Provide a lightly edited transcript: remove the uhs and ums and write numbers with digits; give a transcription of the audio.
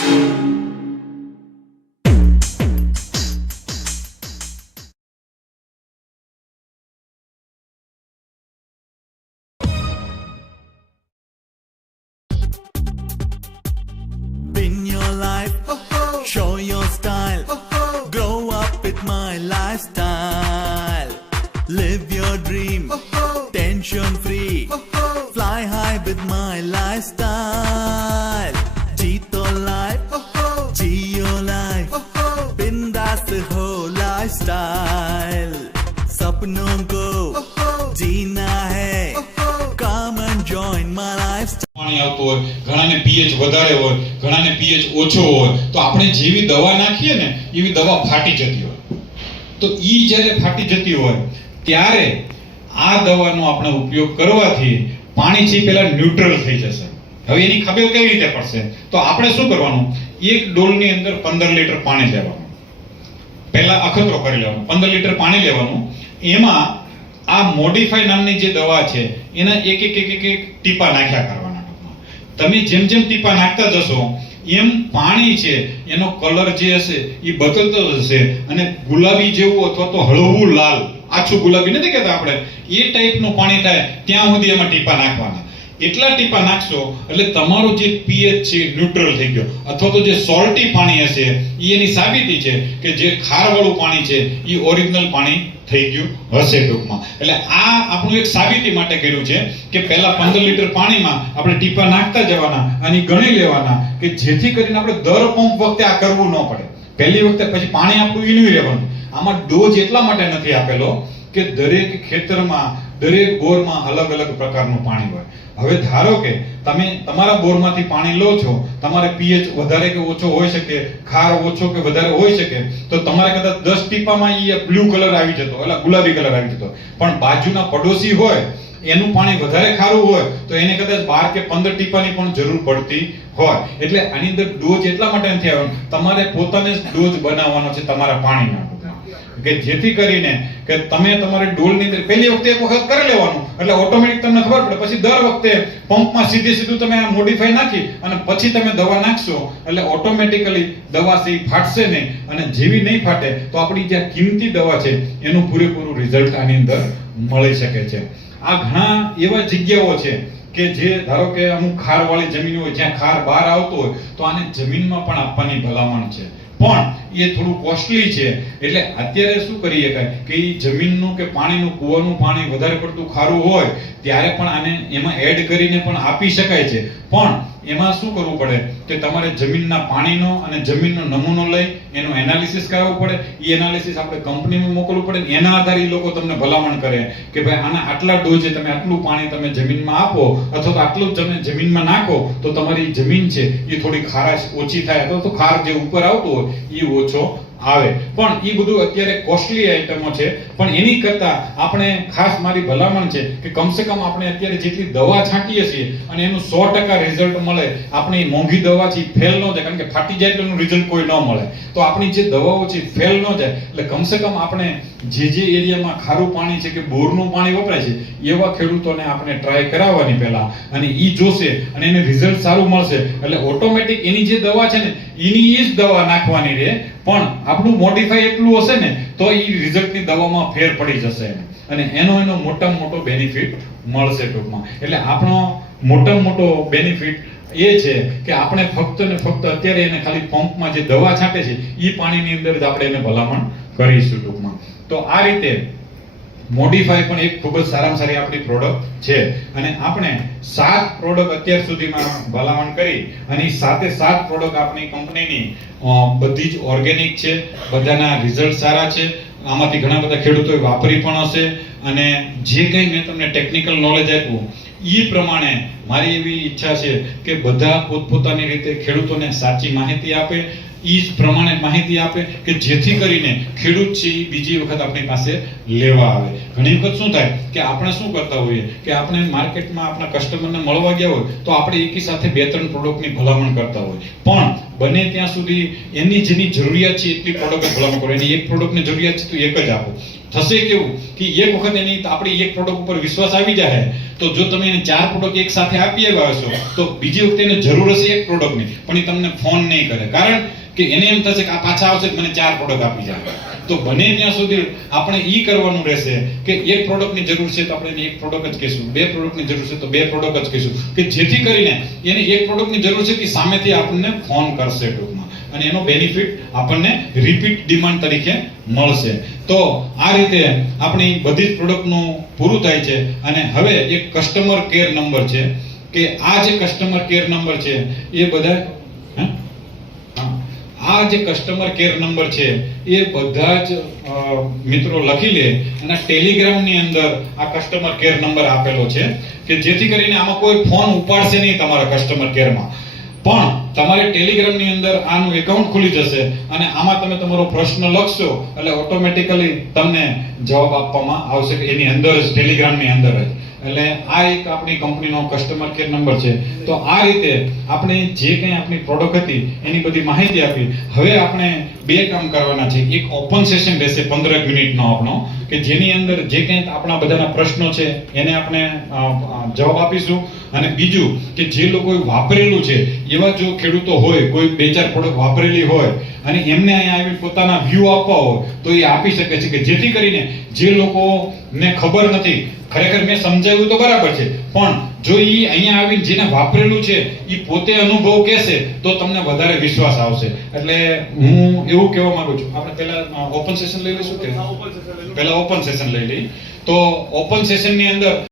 Spin your life, show your style, grow up with my lifestyle. Live your dream, tension free, fly high with my lifestyle. Jeeto life, Geo life, bindaas ho lifestyle. सपनों को जीना है, come and join my lifestyle. પાણી આવતું હોય, ઘણાને pH વધારે હોય, ઘણાને pH ઓછો હોય, તો આપણે જેવી દવા નાખીએ ને એવી દવા ફાટી જતી હોય. તો ઈ જ્યારે ફાટી જતી હોય ત્યારે આ દવાનો આપણે ઉપયોગ કરવાથી પાણી છે પહેલા ન્યુટ્રલ થઈ જશે. હવે એની ખબર કેવી રીતે પડશે? તો આપણે શું કરવાનું, એક ડોલની અંદર 15 લીટર પાણી લેવાનું. પહેલા અખતરો કરી લેવાનો, 15 લીટર પાણી લેવાનું. એમાં આ મોડિફાઈ નામની જે દવા છે એના એક ટીપા નાખ્યા કરવાના. તમે જેમ જેમ ટીપા નાખતા જશો એમ પાણી છે એનો કલર જે હશે એ બદલતો જશે અને ગુલાબી જેવું અથવા તો હળવું લાલ, આછું ગુલાબી નથી કહેતા આપણે, એ ટાઈપનું પાણી થાય ત્યાં સુધી એમાં ટીપા નાખવાના. એટલા ટીપા નાખશો એટલે તમારું જે pH છે ન્યુટ્રલ થઈ ગયો. અથવા તો જે સોલ્ટી પાણી હશે એ એની સાબિતી છે કે જે ખારવાળું પાણી છે એ ઓરિજિનલ પાણી થઈ ગયું હશે ટૂંકમાં. એટલે આ આપણું એક સાબિતી માટે કર્યું છે કે પહેલા 15 લીટર પાણીમાં આપણે ટીપા નાખતા જવાના અને ગણી લેવાના કે જેથી કરીને આપણે દર પંપ વખતે આ કરવું ન પડે. પહેલી વખતે પછી પાણી આપણું ઈનવી રહેવાનું. આમાં ડોઝ એટલા માટે નથી આપેલો કે દરેક ખેતરમાં દરેક બોરમાં અલગ અલગ પ્રકારનું પાણી હોય. હવે ધારો કે તમે તમારા બોરમાંથી પાણી લો છો, તમારે pH વધારે કે ઓછો હોઈ શકે, ખાર ઓછો કે વધારે હોઈ શકે, તો તમારે કદાચ 10 ટીપામાં એ બ્લુ કલર આવી જતો, એટલે ગુલાબી કલર આવી જતો. પણ બાજુના પડોશી હોય એનું પાણી વધારે ખારું હોય તો એને કદાચ 12 કે 15 ટીપાની પણ જરૂર પડતી હોય. એટલે આની અંદર ડોઝ એટલા માટે નથી આવ્યો, તમારે પોતાને જ ડોઝ બનાવવાનો છે તમારા પાણીનો, કે જેથી કરીને કે તમે તમારી ડોલની અંદર પહેલી વખતે એક વખત કરી લેવાનું એટલે ઓટોમેટિક તમને ખબર પડે. પછી દર વખતે પંપમાં સીધું તમે આ મોડિફાઈ નાખી અને પછી તમે દવા નાખશો એટલે ઓટોમેટિકલી દવા છે ફાટશે નહીં. અને જેવી નહીં ફાટે તો આપણી જે કિંમતી દવા છે એનું પૂરેપૂરું રિઝલ્ટ આની અંદર મળી શકે છે. આ ઘણા એવા જગ્યાઓ છે કે જે ધારો કે અમુક ખારવાળી જમીન હોય જ્યાં ખાર બહાર આવતો હોય તો આને જમીનમાં પણ આપવાની ભલામણ છે, પણ એ થોડું કોસ્ટલી છે. એટલે અત્યારે શું કરી શકાય કે એ જમીનનું કે પાણીનું કૂવાનું પાણી વધારે પડતું ખારું હોય ત્યારે પણ આને એમાં એડ કરીને પણ આપી શકાય છે. પણ એમાં શું કરવું પડે કે તમારે જમીનના પાણીનો અને જમીનનો નમૂનો લઈ એનું એનાલિસિસ કરાવવું પડે. એ એનાલિસિસ આપણે કંપનીમાં મોકલવું પડે. એના આધારે લોકો તમને ભલામણ કરે કે ભાઈ આના આટલા ડોઝે તમે આટલું પાણી તમે જમીનમાં આપો અથવા તો આટલું તમે જમીનમાં નાખો તો તમારી જમીન છે એ થોડી ખારાશ ઓછી થાય અથવા તો ખાર જે ઉપર આવતો હોય એ ઓછો આવે. પણ એ બધું અત્યારે કોસ્ટલી આઈટમો છે. પણ એની કરતા આપણે ખાસ મારી ભલામણ છે કે કમસે કમ આપણે અત્યારે જેટલી દવા છાંટીએ છીએ અને એનું 100% રિઝલ્ટ મળે. આપણી મોંઘી દવા છે ફેલ ન જાય, કારણ કે ફાટી જાય તો એનું રિઝલ્ટ કોઈ ન મળે. તો આપણી જે દવાઓ છે ફેલ ન જાય એટલે કમસે કમ આપણે જે એરિયામાં ખારું પાણી છે કે બોરનું પાણી વપરાય છે એવા ખેડૂતોને આપણે ટ્રાય કરાવવાની પહેલા, અને ઈ જોશે અને એને રિઝલ્ટ સારું મળશે એટલે ઓટોમેટિક એની જે દવા છે ને એની જ દવા નાખવાની રહે. પણ આપણું મોડિફાઈ એટલું હશે ને તો એ રિઝલ્ટની દવામાં ફેર પડી જશે અને એનો મોટામાં મોટો બેનિફિટ મળશે ટૂંકમાં. એટલે આપણો મોટામાં મોટો બેનિફિટ એ છે કે આપણે ફક્ત ને ફક્ત અત્યારે એને ખાલી પંપમાં જે દવા છાંટે છે એ પાણીની અંદર જ આપણે એને ભલામણ કરીશું ટૂંકમાં. તો આ રીતે મોડિફાઈ પણ એક ખૂબ જ સારામાં સારી આપણી પ્રોડક્ટ છે અને આપણે 7 પ્રોડક્ટ અત્યાર સુધીમાં ભલામણ કરી અને 7 પ્રોડક્ટ આપણી કંપનીની બધી જ ઓર્ગેનિક છે, બધાના રિઝલ્ટ સારા છે. આમાંથી ઘણા બધા ખેડૂતોએ વાપરી પણ હશે અને જે કંઈ મેં તમને ટેકનિકલ નોલેજ આપ્યું એ પ્રમાણે મારી એવી ઈચ્છા છે કે બધા પોતપોતાની રીતે ખેડૂતોને સાચી માહિતી આપે, એ જ પ્રમાણે માહિતી આપે કે જેથી કરીને ખેડૂત છે એ બીજી વખત આપણી પાસે લેવા આવે. ઘણી વખત શું થાય કે આપણે શું કરતા હોઈએ કે આપણે માર્કેટમાં આપણા કસ્ટમરને મળવા ગયા હોય તો આપણે એકી સાથે 2-3 પ્રોડક્ટની ભલામણ કરતા હોય, પણ બને ત્યાં સુધી એની જેની જરૂરિયાત છે એટલી પ્રોડક્ટ ભલામણ કરો. એની એક પ્રોડક્ટની જરૂરિયાત છે તો એક જ આપો. થશે કેવું કે એક વખત એની આપણી એક પ્રોડક્ટ ઉપર વિશ્વાસ આવી જાય તો જો તમે એને 4 પ્રોડક્ટ એક સાથે આપી આવ્યા હશો તો બીજી વખતે એને જરૂર હશે એક પ્રોડક્ટની પણ એ તમને ફોન નહીં કરે, કારણ કે એને એમ થશે કે આ પાછા આવશે તો મને 4 પ્રોડક્ટ આપી જાય. તો બને ત્યાં સુધી આપણે ઈ કરવાનું રહેશે કે એક પ્રોડક્ટની જરૂર છે તો આપણે એને એક પ્રોડક્ટ જ કહીશું, 2 પ્રોડક્ટની જરૂર છે તો 2 પ્રોડક્ટ જ કહીશું, કે જેથી કરીને એને એક પ્રોડક્ટની જરૂર છે કે સામેથી આપણને ફોન કરશે ટૂંકમાં, અને એનો બેનિફિટ આપણને રિપીટ ડિમાન્ડ તરીકે મળશે. તો આ રીતે આપણી બધી જ પ્રોડક્ટનું પૂરું થાય છે. અને હવે એક કસ્ટમર કેર નંબર છે કે આ જે કસ્ટમર કેર નંબર છે એ બધા આ જે કસ્ટમર કેર નંબર છે એ બધા જ મિત્રો લખી લે અને ટેલિગ્રામની અંદર આ કસ્ટમર કેર નંબર આપેલો છે કે જેથી કરીને આમાં કોઈ ફોન ઉપાડશે નહીં તમારા કસ્ટમર કેરમાં, પણ તમારે ટેલિગ્રામની અંદર આનું એકાઉન્ટ ખુલી જશે અને આમાં તમે તમારો પ્રશ્ન લખશો એટલે ઓટોમેટિકલી તમને જવાબ આપવામાં આવશે કે એની અંદર જ, ટેલિગ્રામની અંદર જ. એટલે આ એક આપણી કંપનીનો કસ્ટમર કેર નંબર છે. તો આ રીતે આપણે જે કંઈ આપણી પ્રોડક્ટ હતી એની બધી માહિતી આપી. હવે આપણે 2 કામ કરવાના છે. એક ઓપન સેશન રહેશે 15 મિનિટનો આપણો, કે જેની અંદર જે કંઈ આપણા બધાના પ્રશ્નો છે એને આપણે જવાબ આપીશું. અને બીજું કે જે લોકોએ વાપરેલું છે એવા જો ખેડૂતો હોય, કોઈ 2-4 પ્રોડક્ટ વાપરેલી હોય અને એમને અહીંયા આવી પોતાના વ્યૂ આપવા હોય તો એ આપી શકે છે, કે જેથી કરીને જે લોકોને ખબર નથી, ખરેખર મેં સમજાવ્યું તો બરાબર છે પણ જો એ અહીંયા આવીને જેને વાપરેલું છે એ પોતે અનુભવ કહેશે તો તમને વધારે વિશ્વાસ આવશે. એટલે હું એવું કહેવા માંગુ છું. આપણે પહેલા ઓપન સેશન લઈ લઈશું કે પહેલા ઓપન સેશન લઈ લઈ. તો ઓપન સેશનની અંદર